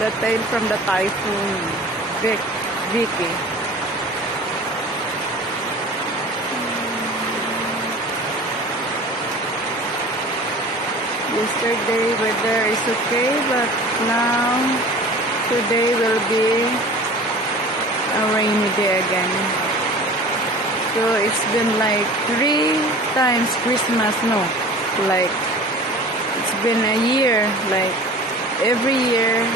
The tail from the typhoon. Vicky. Yesterday weather is okay, but now today will be a rainy day again. So it's been like 3 times Christmas, no? Like it's been a year, like every year,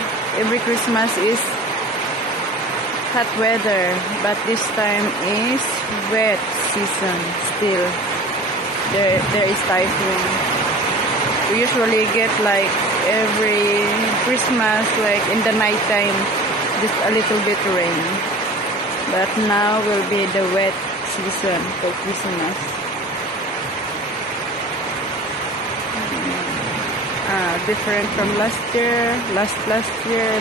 every Christmas is hot weather, but this time is wet season still. There is typhoon. We usually get like every Christmas, like in the night time, just a little bit rain. But now will be the wet season for Christmas. Different from last year, last year.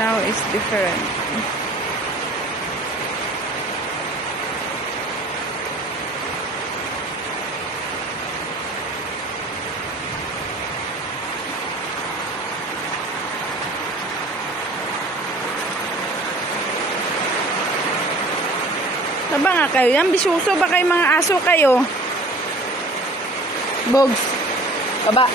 Now it's different. Taba nga kayo yan, bisuso ba kayo mga aso kayo? Bogs. Taba.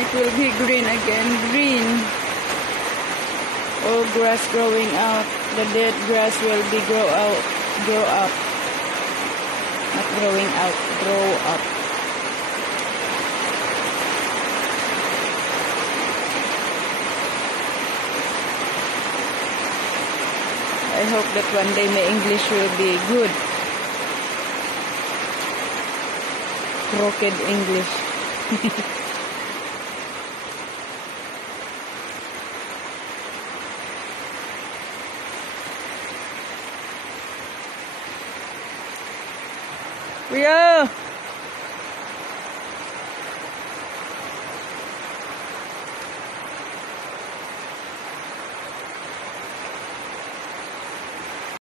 It will be green again. Green. All grass growing out. The dead grass will be grow up. Not growing out, grow up. I hope that one day my English will be good. Crooked English. Rio!